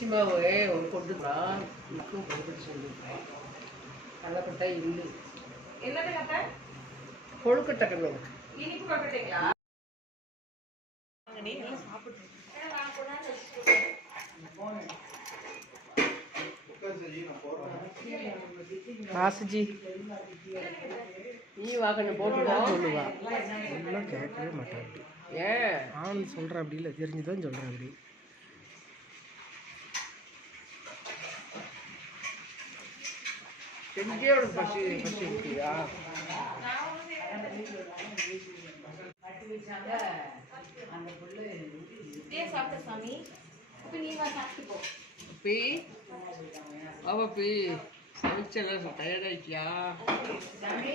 அரிசி மாவு ஒரு கொண்டுக்கலாம் இன்னும் கொண்டு சொல்லியிருக்கேன். கடலக்கட்டை இல்லு என்னது கட்டை? கொழுக்கட்டை கண்ணு இனிப்பு கொழுக்கட்டைங்களா? நீ எல்லாம் சாப்பிட்டு காசுஜி நீ வாக்கண்ணு போட்டுதான் சொல்லுவா. எல்லாம் கேட்கவே மாட்டேன். அப்படி ஏன் நான் சொல்கிறேன், அப்படி இல்லை, தெரிஞ்சுதான் சொல்கிறேன். அப்படி செஞ்சே ஒரு பசி பசி விட்டியா? சாப்பிட்ட சாமி நீ சாப்பிட்டு போ. பி அவ பி சமைச்சல டயர்டாயிட்டியா? சாமி